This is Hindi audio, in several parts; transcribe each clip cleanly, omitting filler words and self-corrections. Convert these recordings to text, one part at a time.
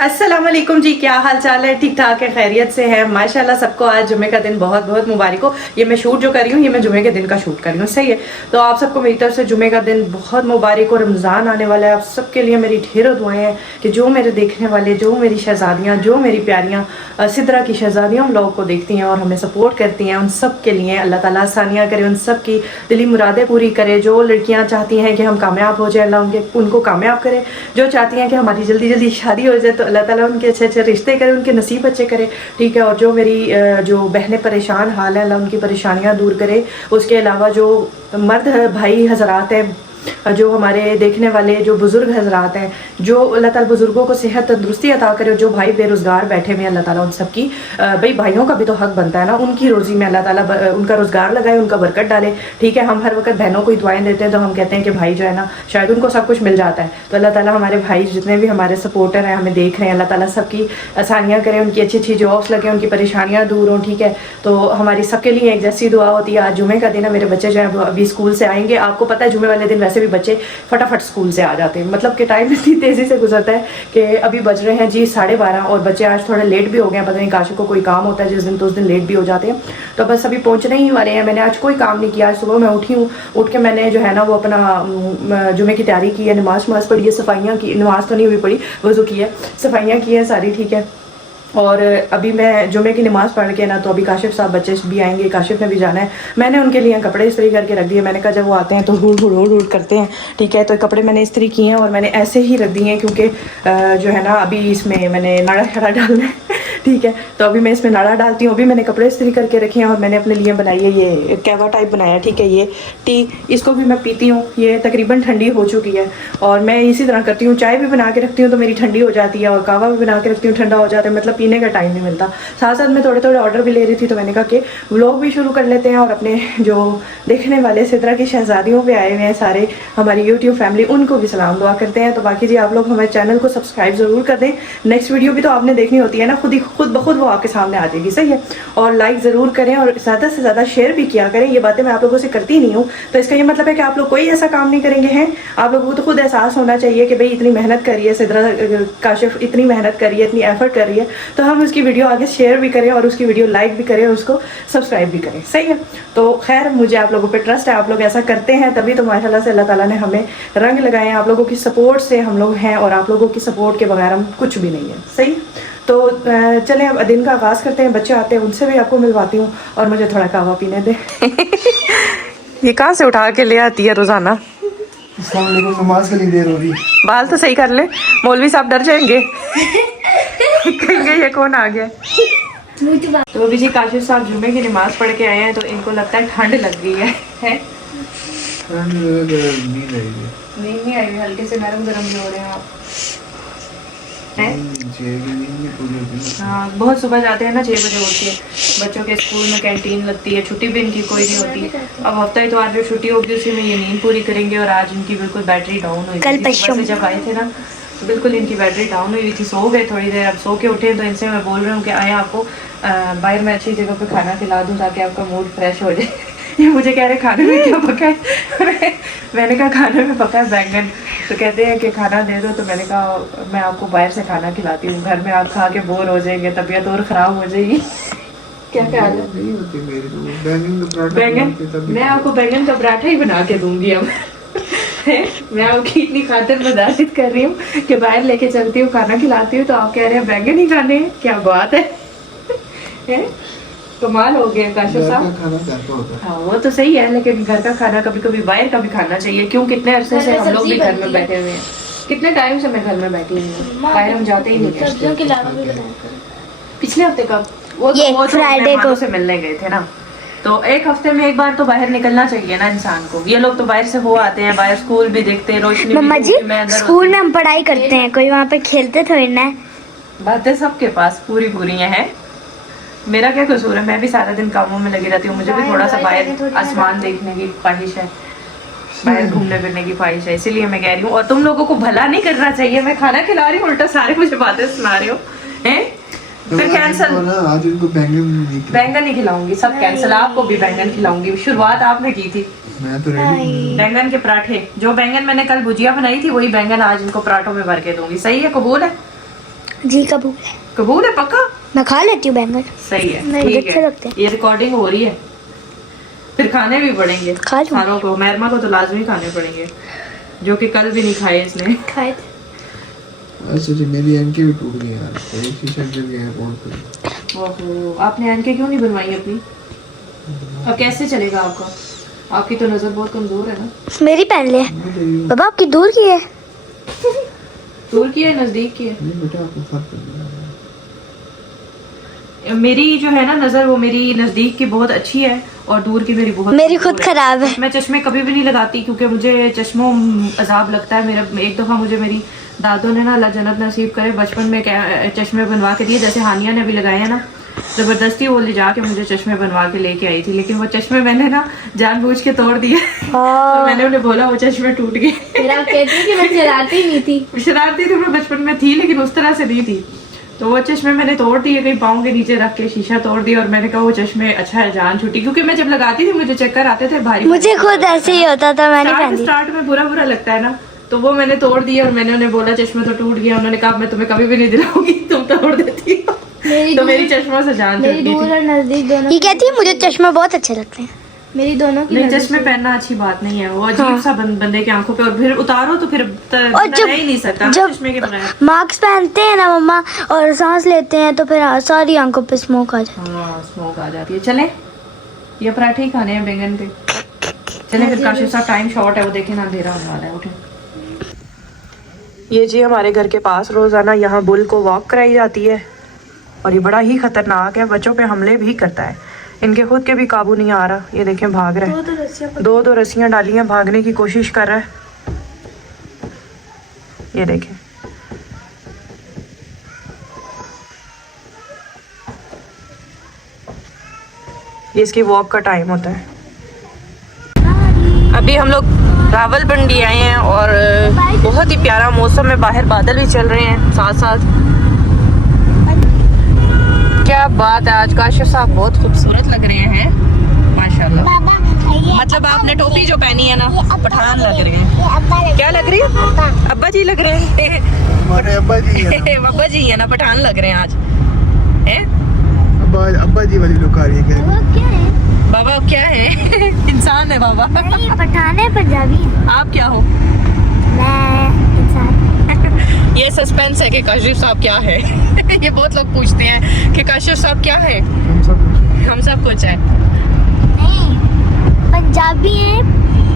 अस्सलाम वालेकुम जी, क्या हाल चाल है? ठीक ठाक है, खैरियत से है माशाल्लाह सबको। आज जुमे का दिन बहुत बहुत मुबारक हो। ये मैं शूट जो कर रही हूँ ये मैं जुमे के दिन का शूट कर रही हूँ, सही है। तो आप सबको मेरी तरफ से जुमे का दिन बहुत मुबारक हो। रमज़ान आने वाला है, आप सबके लिए मेरी ढेरों दुआएं हैं कि जो मेरे देखने वाले, जो मेरी शहजादियाँ, जो मेरी प्यारियाँ सिदरा की शहजादियाँ हम लोगों को देखती हैं और हमें सपोर्ट करती हैं, उन सब के लिए अल्लाह ताला आसानियाँ करे, उन सब की दिली मुरादें पूरी करे। जो लड़कियाँ चाहती हैं कि हम कामयाब हो जाए, अल्लाह उनको कामयाब करे। जो चाहती हैं कि हमारी जल्दी जल्दी शादी हो जाए तो अल्लाह ताला उनके अच्छे अच्छे रिश्ते करे, उनके नसीब अच्छे करे, ठीक है। और जो मेरी जो बहनें परेशान हाल है, अल्लाह उनकी परेशानियां दूर करे। उसके अलावा जो मर्द भाई हजरात हैं, जो हमारे देखने वाले जो बुजुर्ग हजरात हैं, जो अल्लाह ताला बुजुर्गों को सेहत तंदुरुस्ती अता करे। जो भाई बेरोजगार बैठे हुए हैं, अल्लाह ताला उन सब की भाई भाइयों का भी तो हक बनता है ना, उनकी रोजी में अल्लाह ताला उनका रोजगार लगाए, उनका बरकत डाले, ठीक है। हम हर वक्त बहनों को ही दुआएं देते हैं तो हम कहते हैं कि भाई जो है ना शायद उनको सब कुछ मिल जाता है। तो अल्लाह ताला हमारे भाई जितने भी हमारे सपोर्टर हैं, हमें देख रहे हैं, अल्लाह ताला सबकी आसानियाँ करें, उनकी अच्छी अच्छी जॉब्स लगे, उनकी परेशानियाँ दूर हों, ठीक है। तो हमारी सबके लिए एक जैसी दुआ होती है। आज जुमे का दिन है, मेरे बच्चे जो है अभी स्कूल से आएंगे। आपको पता है जुमे वाले दिन वैसे भी बच्चे फटाफट स्कूल से आ जाते हैं, मतलब कि टाइम इतनी तेज़ी से गुजरता है कि अभी बज रहे हैं जी 12:30 और बच्चे आज थोड़े लेट भी हो गए हैं। पता नहीं काशिफ को कोई काम होता है जिस दिन, तो उस दिन लेट भी हो जाते हैं। तो बस अभी पहुंचने ही वाले हैं। मैंने आज कोई काम नहीं किया। आज सुबह मैं उठी हूँ, उठ के मैंने जो है ना वो अपना जुमे की तैयारी की है, नमाज पढ़ी है, सफाइयाँ की, नमाज तो नहीं हुई पड़ी, वज़ू की है, सफाइयाँ की है सारी, ठीक है। और अभी मैं जुमे की नमाज़ पढ़ के ना, तो अभी काशिफ साहब बच्चे भी आएंगे, काशिफ ने भी जाना है। मैंने उनके लिए कपड़े इस्त्री करके रख दिए। मैंने कहा जब वो आते हैं तो हुड़ करते हैं, ठीक है। तो कपड़े मैंने इस्त्री किए हैं और मैंने ऐसे ही रख दिए हैं क्योंकि जो है ना अभी इसमें मैंने नाड़ा शड़ा डालना है, ठीक है। तो अभी मैं इसमें नाड़ा डालती हूँ। अभी मैंने कपड़े इस्त्री करके रखे हैं और मैंने अपने लिए बनाई है ये कहवा टाइप बनाया, ठीक है। ये टी, इसको भी मैं पीती हूँ, ये तकरीबन ठंडी हो चुकी है। और मैं इसी तरह करती हूँ, चाय भी बना के रखती हूँ तो मेरी ठंडी हो जाती है और कहवा भी बना के रखती हूँ, ठंडा हो जाता है, मतलब पीने का टाइम नहीं मिलता। साथ साथ में थोड़े थोड़े ऑर्डर भी ले रही थी, तो मैंने कहा कि व्लॉग भी शुरू कर लेते हैं और अपने जो देखने वाले सिदरा की शहजादियों पे आए हुए हैं सारे हमारी यूट्यूब फैमिली, उनको भी सलाम दुआ करते हैं। तो बाकी जी आप लोग हमारे चैनल को सब्सक्राइब ज़रूर कर दें। नेक्स्ट वीडियो भी तो आपने देखनी होती है ना, खुद ब खुद वो आपके सामने आ जाएगी, सही है। और लाइक ज़रूर करें और ज़्यादा से ज़्यादा शेयर भी किया करें। ये बातें मैं आप लोगों से करती नहीं हूँ, तो इसका ये मतलब है कि आप लोग कोई ऐसा काम नहीं करेंगे हैं। आप लोगों को तो खुद एहसास होना चाहिए कि भाई इतनी मेहनत करी है सिदरा काशिफ, इतनी मेहनत करी है, इतनी एफर्ट कर रही है, तो हम उसकी वीडियो आगे शेयर भी करें और उसकी वीडियो लाइक भी करें और उसको सब्सक्राइब भी करें, सही है। तो खैर मुझे आप लोगों पे ट्रस्ट है, आप लोग ऐसा करते हैं तभी तो माशाल्लाह से अल्लाह ताला ने हमें रंग लगाए हैं। आप लोगों की सपोर्ट से हम लोग हैं और आप लोगों की सपोर्ट के बगैर हम कुछ भी नहीं है, सही। तो चलें अब दिन का आगाज़ करते हैं। बच्चे आते हैं, उनसे भी आपको मिलवाती हूँ और मुझे थोड़ा कहवा पीने दे। ये कहाँ से उठा के ले आती है रोज़ाना? नमाज के लिए देर हो रही। बाल तो सही कर ले, मौलवी साहब डर जाएंगे। कहेंगे ये कौन आ गया। तो अभी जी काशिफ साहब जुमे की नमाज पढ़ के आए हैं तो इनको लगता है ठंड लग गई है? नींद नहीं आई, हल्के से नरम गरम जो हो रहे हैं आप हैं? हाँ, बहुत सुबह जाते हैं ना 6 बजे उठ के। बच्चों के स्कूल में कैंटीन लगती है, छुट्टी भी इनकी कोई नहीं होती। अब हफ्ता ही तो आज जो छुट्टी होगी उसी में ये नींद पूरी करेंगे। और आज इनकी बिल्कुल बैटरी डाउन हुई थी, सुबह से जब आए थे ना तो बिल्कुल इनकी बैटरी डाउन हुई थी, सो गए थोड़ी देर। अब सो के उठे तो इनसे मैं बोल रही हूँ कि आए आपको बाहर मैं अच्छी जगह पे खाना खिला दूँ ताकि आपका मूड फ्रेश हो जाए। ये मुझे कह रहे खाने में क्या पका है? मैंने कहा खाने में पका है बैंगन। तो कहते हैं कि खाना दे दो, तो मैंने कहा मैं आपको बाहर से खाना खिलाती हूँ, घर में आप खा के बोर हो जाएंगे, तबीयत और ख़राब हो जाएगी। क्या ख्याल है? बैंगन मैं आपको बैंगन का पराठा ही बना के दूंगी अब। मैं आपकी इतनी खातिर मदाद कर रही हूँ कि बाहर लेके चलती हूँ, खाना खिलाती हूँ, तो आप कह रहे हैं बैंगन ही खाने हैं, क्या बात है? कमाल हो गया काशिफ साहब। हाँ वो तो सही है, लेकिन घर का खाना कभी कभी बाहर का भी खाना चाहिए। क्यों, कितने अरसे से हम लोग भी घर में बैठे हुए हैं, कितने टाइम से मैं घर में बैठी हुई हूँ, बाहर हम जाते ही नहीं है। पिछले हफ्ते का वो फ्राइडे को से मिलने गए थे ना, तो एक हफ्ते में एक बार तो बाहर निकलना चाहिए ना इंसान को। ये लोग तो बाहर से हो आते हैं, बाहर स्कूल भी देखते हैं, रोशनी मम्मा जी स्कूल में हम पढ़ाई करते हैं, कोई वहाँ पे खेलते थोड़ी ना। बातें सबके पास पूरी हैं। मेरा क्या कसूर है, मैं भी सारा दिन कामों में लगी रहती हूँ। मुझे भी थोड़ा सा बाहर आसमान देखने की ख्वाहिश है, बाहर घूमने फिरने की ख्वाहिश है, इसीलिए मैं कह रही हूँ। और तुम लोगों को भला नहीं करना चाहिए, मैं खाना खिला रही हूँ, उल्टा सारे मुझे बातें सुना रही हो हैं। फिर कैंसल, आज इनको बैंगन नहीं खिलाऊंगी, सब कैंसल। आपको भी बैंगन खिलाऊंगी, शुरुआत आपने की थी। मैं तो रेडी। बैंगन के पराठे, जो बैंगन मैंने कल भुजिया बनाई थी वही बैंगन आज इनको पराठों में भर के दूंगी, सही है? कबूल है? जी कबूल है। कबूल है पक्का? मैं खा लेती हूँ बैंगन। सही है, नहीं, ठीक अच्छे है। लगते हैं। ये रिकॉर्डिंग हो रही है, फिर खाने भी पड़ेंगे खा लूं। खानों को। मैरमा को तो लाजमी खाने पड़ेंगे, जो कि कल भी नहीं खाए इसने। खाए अच्छा जी, मेरी एनके भी टूट गई यार, एक शीशा गिर गया है बोर्ड पे। ओहो, आपने एनके क्यों नहीं बनवाई अपनी? अब कैसे चलेगा आपका? आपकी तो नजर बहुत कमजोर है ना। मेरी पहन ले बाबा, आपकी दूर की है। दूर की है नजदीक की है? नहीं बेटा, आपको फर्क पड़ रहा है। मेरी जो है ना नजर, वो मेरी नजदीक की बहुत अच्छी है और दूर की मेरी बहुत मेरी खुद कमजोर है। खराब है। मैं चश्मे कभी भी नहीं लगाती क्योंकि मुझे चश्मों अजाब लगता है। मेरा एक दफ़ा मुझे मेरी दादों ने ना, अल्लाह जन्नत नसीब करे, बचपन में चश्मे बनवा के दिए, जैसे हानिया ने भी लगाए हैं ना, जबरदस्ती वो ले जाके मुझे चश्मे बनवा के लेके आई थी। लेकिन वो चश्मे मैंने ना जानबूझ के तोड़ दिए और मैंने उन्हें बोला वो चश्मे टूट गए। फिर आप कहते हैं कि मैं शरारती नहीं थी। शरारती तो मैं बचपन में थी, लेकिन उस तरह से नहीं थी। तो वो चश्मे मैंने तोड़ दिए, कहीं पाँव के नीचे रख के शीशा तोड़ दिया और मैंने कहा वो चश्मे अच्छा है, जान छुट्टी। क्योंकि मैं जब लगाती थी मुझे चक्कर आते थे भारी। मुझे खुद ऐसे ही होता था, मैंने पहन स्टार्ट में बुरा बुरा लगता है ना, तो वो मैंने तोड़ दिया और मैंने उन्हें बोला चश्मा तो टूट गया। उन्होंने कहा मैं तुम्हें कभी भी नहीं दिलाऊंगी, तुम तोड़ देती हो। तो मेरी चश्मा से जान छूट गई थी। और नजदीक दोनों। ये कहती है मुझे चश्मे बहुत अच्छे लगते हैं। मेरी दोनों की नहीं, चश्मे पहनना अच्छी बात नहीं है, वो अजीब सा बंदे की आंखों पे, और फिर उतारो तो फिर जब- रह ही नहीं सकता ना जब चश्मे के बगैर। मास्क पहनते हैं ना मम्मा और सांस लेते हैं तो फिर सारी आंखों पे स्मोक आ जाती हाँ, स्मोक आ जाती है। चले, ये पराठे ही खाने हैं बैंगन के। चले फिर, काशिफ साहब टाइम शॉर्ट है, वो देखे ना अंधेरा होने वाला है। उठे। ये जी हमारे घर के पास रोजाना यहाँ बुल को वॉक कराई जाती है और ये बड़ा ही खतरनाक है, बच्चों पे हमले भी करता है। इनके खुद के भी काबू नहीं आ रहा। ये देखें भाग रहे हैं, दो रस्सियां डाली हैं, भागने की कोशिश कर रहा है। ये देखें, ये इसकी वॉक का टाइम होता है। अभी हम लोग रावलपिंडी आए हैं और बहुत ही प्यारा मौसम है, बाहर बादल भी चल रहे हैं साथ साथ। क्या बात है, आज काशिफ साहब बहुत खूबसूरत लग रहे हैं माशाल्लाह। मतलब आपने टोपी जो पहनी है ना, पठान लग रहे हैं। क्या लग रही है? अब्बा जी लग रहे हैं। हमारे अब्बा जी है ना, अब्बा जी है ना, पठान लग रहे हैं आज। हैं? अब्बा जी वाली लुक आ रही है। बाबा क्या है? इंसान है बाबा। पठान है, पंजाबी है। आप क्या हो? मैं इंसान। ये सस्पेंस है कि काशिफ साहब क्या है। ये बहुत लोग पूछते हैं कि काशिफ साहब क्या है। हम सब कुछ है। नहीं, पंजाबी है,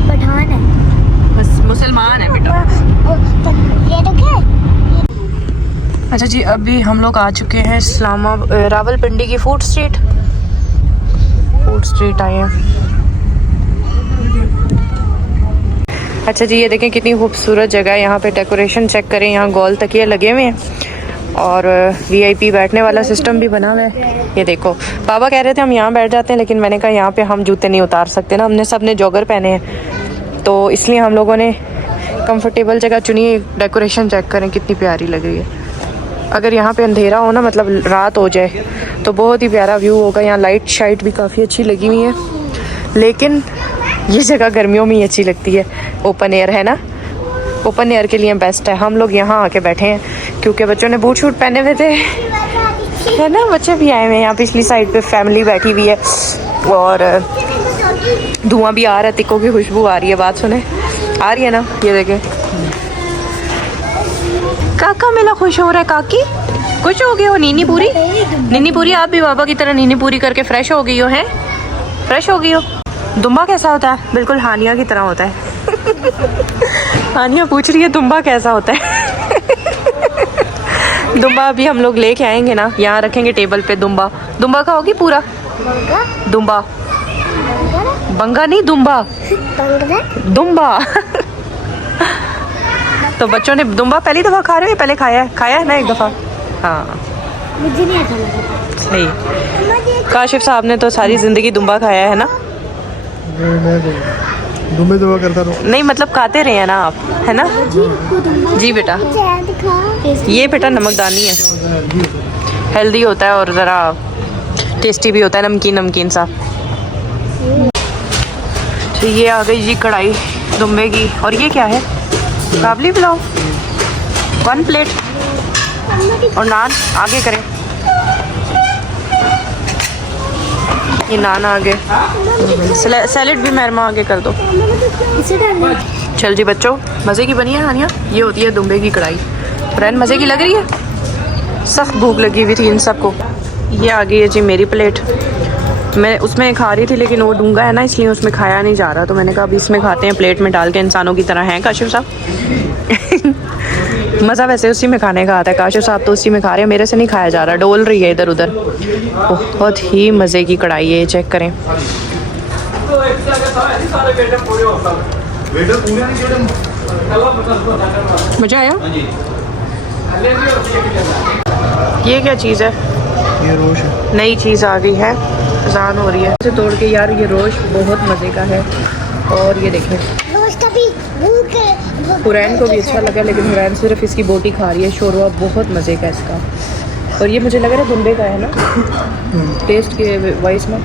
पठान है, बस मुसलमान है बेटा। ये तो क्या है? अच्छा जी, अभी हम लोग आ चुके हैं रावलपिंडी की फूड स्ट्रीट आए हैं। अच्छा जी, ये देखें कितनी खूबसूरत जगह है। यहाँ पे डेकोरेशन चेक करें, यहाँ गोल तकिए लगे हुए हैं और वीआईपी बैठने वाला सिस्टम भी बना हुआ है। ये देखो, पापा कह रहे थे हम यहाँ बैठ जाते हैं, लेकिन मैंने कहा यहाँ पे हम जूते नहीं उतार सकते ना, हमने सबने जॉगर पहने हैं, तो इसलिए हम लोगों ने कंफर्टेबल जगह चुनी है। डेकोरेशन चेक करें कितनी प्यारी लग रही है। अगर यहाँ पे अंधेरा हो ना, मतलब रात हो जाए, तो बहुत ही प्यारा व्यू होगा। यहाँ लाइट शाइट भी काफ़ी अच्छी लगी हुई है, लेकिन ये जगह गर्मियों में ही अच्छी लगती है। ओपन एयर है ना, ओपन एयर के लिए बेस्ट है। हम लोग यहाँ आके बैठे हैं क्योंकि बच्चों ने बूट शूट पहने हुए थे, है ना, बच्चे भी आए हुए हैं। यहाँ पिछली साइड पे फैमिली बैठी हुई है और धुआं भी आ रहा है, टिक्कों की खुशबू आ रही है। बात सुने, आ रही है ना? ये देखें, काका मेला खुश हो रहा है। काकी खुश हो गए हो? नीनी पूरी आप भी बाबा की तरह नीनी पूरी करके फ्रेश हो गई हो? हैं, फ्रेश हो गई हो? दुम्बा कैसा होता है? बिल्कुल हानिया की तरह होता है। हानिया पूछ रही है दुम्बा कैसा होता है। दुम्बा अभी हम लोग लेके आएंगे ना, यहाँ रखेंगे टेबल पे। दुम्बा खाओगी पूरा? दुम्बा, बंगा नहीं, दुम्बा। तो बच्चों ने दुम्बा पहली दफा खा रहे हैं, पहले खाया है ना एक दफा? हाँ, मुझे नहीं अच्छा लगा। सही। काशिफ साहब ने तो सारी जिंदगी दुम्बा खाया है ना? दुम्बे दुआ करता रहो। नहीं, मतलब खाते रहे हैं ना आप, है ना? जी बेटा, ये बेटा नमकदानी है, हेल्दी होता है और ज़रा टेस्टी भी होता है, नमकीन सा। तो ये आ गई जी कढ़ाई दुम्बे की। और ये क्या है? काबली पुलाव, 1 प्लेट। और नान आगे करें, ये नान आगे, सैलेड भी मेहरमा आगे कर दो। चल जी बच्चों, मज़े की बनी है हानिया। ये होती है दुम्बे की कढ़ाई। फ्रेंड मज़े की लग रही है, सख्त भूख लगी हुई थी इन सबको। ये आ गई है जी मेरी प्लेट। मैं उसमें खा रही थी लेकिन वो डूंगा है ना, इसलिए उसमें खाया नहीं जा रहा, तो मैंने कहा अभी इसमें खाते हैं, प्लेट में डाल के इंसानों की तरह। हैं काशिफ साहब? मज़ा वैसे उसी में खाने का आता है। काशिफ साहब तो उसी में खा रहे हैं, मेरे से नहीं खाया जा रहा, डोल रही है इधर उधर। बहुत ही मज़े की कढ़ाई है, चेक करें। मज़ा आया? ये क्या चीज़ है? ये रोश है। नई चीज़ आ गई है, अजान हो रही है। इसे तोड़ के यार, ये रोश बहुत मज़े का है। और ये देखें, हुरैन को भी अच्छा लगा, लेकिन हुरैन सिर्फ इसकी बोटी खा रही है। शोरवा बहुत मज़े का इसका। और ये मुझे लग रहा है दुम्बे का है ना, टेस्ट के वाइस में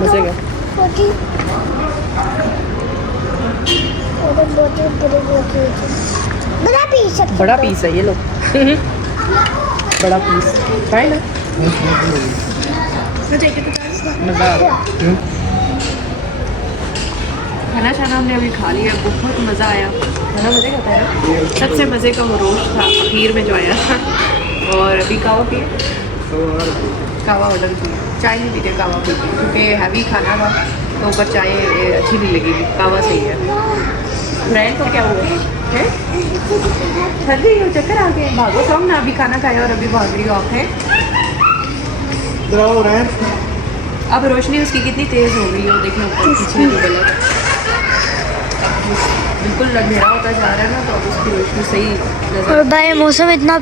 मज़े का। बड़ा पीस है ये लो। बड़ा पीस खाए ना, मज़ा आ रहा है। खाना शाना हमने अभी खा लिया, बहुत मज़ा आया। खाना मज़े का था ना, सबसे मज़े का वो रोश था खीर में जो आया था। और अभी कावा पिए, कावा ऑर्डर किया, चाय नहीं पीते, कावा पीते, क्योंकि हैवी खाना था तो ऊपर चाय अच्छी नहीं लगेगी, कावा सही है। फ्रेंड को क्या हुआ है? थक गई हो, चक्कर आ गए? भागो कम ना, अभी खाना खाया और अभी भाग रही हो आप हैं। अब रोशनी उसकी कितनी तेज़ हो गई हो, देखना ऊपर पीछे तो गलत, बिल्कुल अंधेरा होता जा रहा है ना, तो अब उसकी रोशनी सही नजर। और भाई मौसम इतना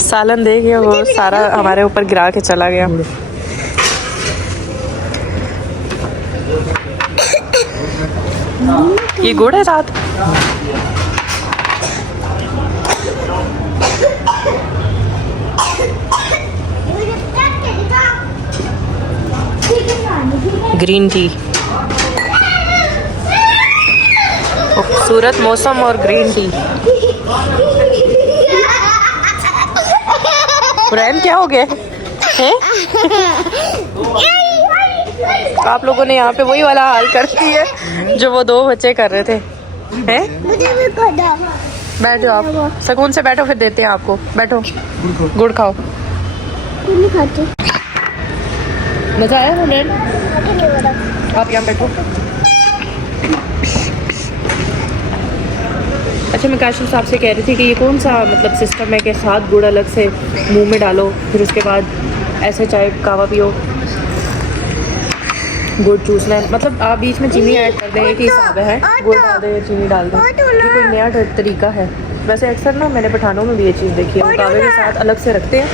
सालन दे गया, वो सारा हमारे ऊपर गिरा के चला गया। ये गुड़ है साथ। ग्रीन टी, खूबसूरत मौसम और ग्रीन टी। फ्रेंड क्या हो गया है? आप लोगों ने यहाँ पे वही वाला हाल कर दिया जो वो दो बच्चे कर रहे थे। हैं? बैठ जाओ आप, सुकून से बैठो, फिर देते हैं आपको। बैठो, गुड़ खाओ। मज़ा आया फ्रेंड? आप यहाँ बैठो। अच्छा, मैं काशिफ साहब से कह रही थी कि ये कौन सा मतलब सिस्टम है कि साथ गुड़ अलग से मुंह में डालो, फिर उसके बाद ऐसे चाय कावा पियो, गुड़ चूसना है, मतलब आप बीच में चीनी ऐड कर दें, एक ही हिसाब है, गुड़ डाल दें चीनी डाल दें, ये कोई नया तरीका है। वैसे अक्सर ना मैंने पठानों में भी ये चीज़ देखी है, वो कावे के साथ अलग से रखते हैं,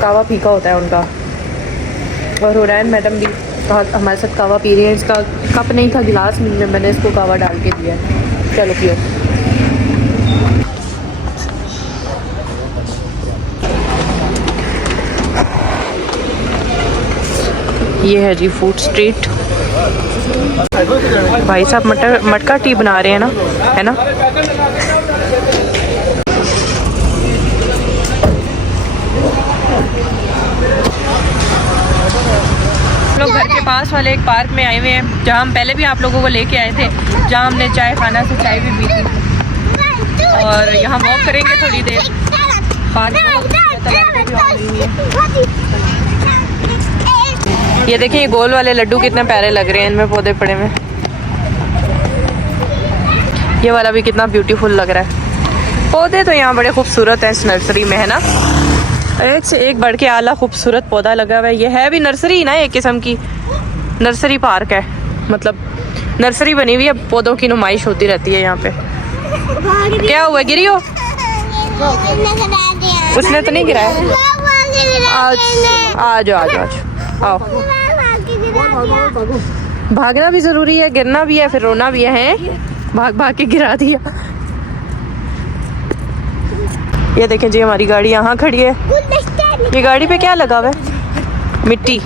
कावा फीका होता है उनका। और हुरैन मैडम भी हमारे साथ कावा पी रही है, इसका कप नहीं था, गिलास में मैंने इसको कावा डाल के दिया। चलो पियो। ये है जी फूड स्ट्रीट। भाई साहब मटका टी बना रहे हैं ना, है ना? लोग घर के पास वाले एक पार्क में आए हुए हैं, जहाँ हम पहले भी आप लोगों को लेके आए थे, जहाँ हमने चाय खाना से चाय भी पी थी। और यहाँ वॉक करेंगे थोड़ी देर। पार्क ये देखिए, ये गोल वाले लड्डू कितने प्यारे लग रहे हैं, इनमें पौधे पड़े हुए। ये वाला भी कितना ब्यूटीफुल लग रहा है। पौधे तो यहाँ बड़े खूबसूरत हैं इस नर्सरी में, है ना? एक से एक बढ़ के आला खूबसूरत पौधा लगा हुआ है। ये है भी नर्सरी ना, एक किस्म की नर्सरी पार्क है, मतलब नर्सरी बनी हुई है, पौधों की नुमाइश होती रहती है यहाँ पे। क्या हुआ, गिरी हो? उसने तो नहीं गिराया। आज आ जाओ, आ जाओ, आओ। भागना भी जरूरी है, गिरना भी है, फिर रोना भी है। भाग भाग के गिरा दिया। ये देखें जी, हमारी गाड़ी यहाँ खड़ी है। ये गाड़ी पे क्या लगा हुआ है? मिट्टी।